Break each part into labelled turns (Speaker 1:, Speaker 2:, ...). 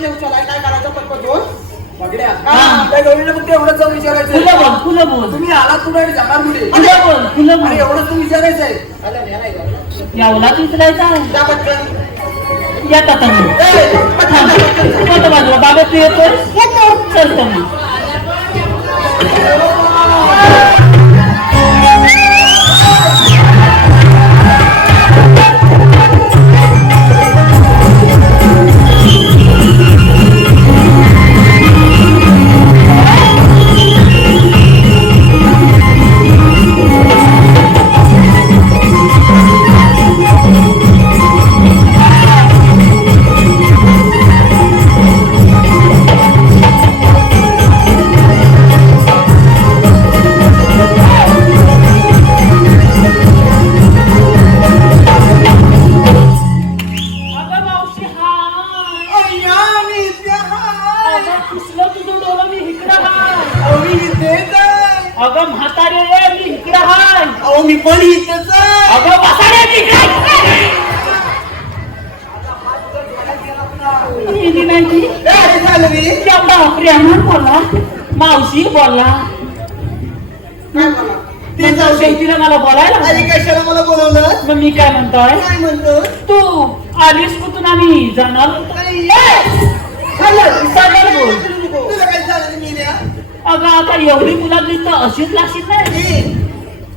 Speaker 1: ते उचलाय काय करायचं पटपट बोल. बघड्या
Speaker 2: हा.
Speaker 1: त्या गौरीला फक्त एवढंच जाऊन विचारायचं
Speaker 2: फुलं बोल फुलं बोल.
Speaker 1: तुम्ही आलात कुठे? आणि जाणार कुठे
Speaker 2: फुलं बोल फुलं
Speaker 1: आणि
Speaker 2: बोल
Speaker 1: एवढंच तू विचारायचं आहे.
Speaker 2: यावला
Speaker 1: जा पटकन.
Speaker 2: तुम्ही
Speaker 1: ए, पटकन जा, पटकन. जा.
Speaker 2: कोणत्या बाजूला. बाबा तू येतोय? चल तुम्ही अगं कुसलं तुझं डोळं मी इकडं हाय.
Speaker 1: अहो, मी इथेच आहे.
Speaker 2: अगं म्हातारे मी इकडं हाय.
Speaker 1: अहो, मी पण इथेच आहे.
Speaker 2: अगं बसाडे मी इकडे. नाही ती.
Speaker 1: ए, अरे झालं रे.
Speaker 2: एवढा प्रेमान बोलला मावशी
Speaker 1: काय बोला? ते जाऊ दे.
Speaker 2: शेवटीला मला बोलायला
Speaker 1: अरे कशाला मला बोलवलं?
Speaker 2: मग मी काय म्हणतोय?
Speaker 1: काय म्हणतो
Speaker 2: तू आलीस कुठून आम्ही? जाणार होतो.
Speaker 1: तुला काय झालं मी द्या
Speaker 2: अगं आता एवढी मुलं दिसत अशीच लागशील नाही.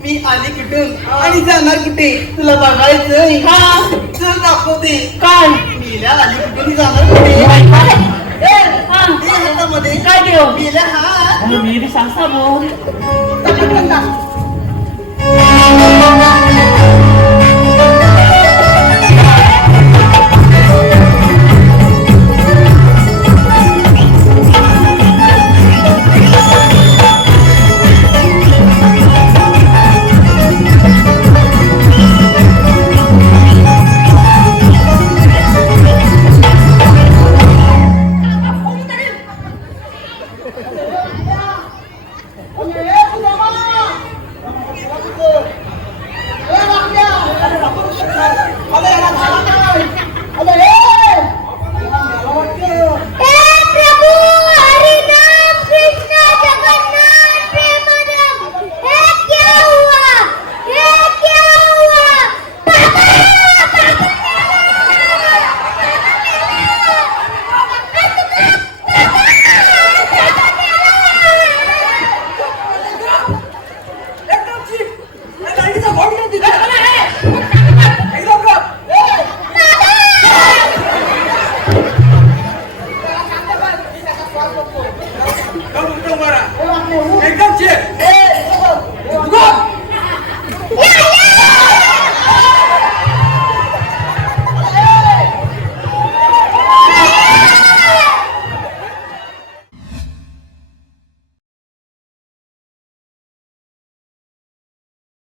Speaker 1: मी आले कुठून आणि जाणार कुठे? तुला बघायचंय.
Speaker 2: हा.
Speaker 1: चल दाखवते.
Speaker 2: काय?
Speaker 1: मेल्या आली कुठे? जाणार कुठे? ए,
Speaker 2: हा.
Speaker 1: ए, हातामध्ये.
Speaker 2: काय देऊ
Speaker 1: मेल्या हा.
Speaker 2: मी सांगता बोल.
Speaker 3: Oke, sudah malam. Lagi tuh. Ya, lagi ya. Ada
Speaker 1: dapur.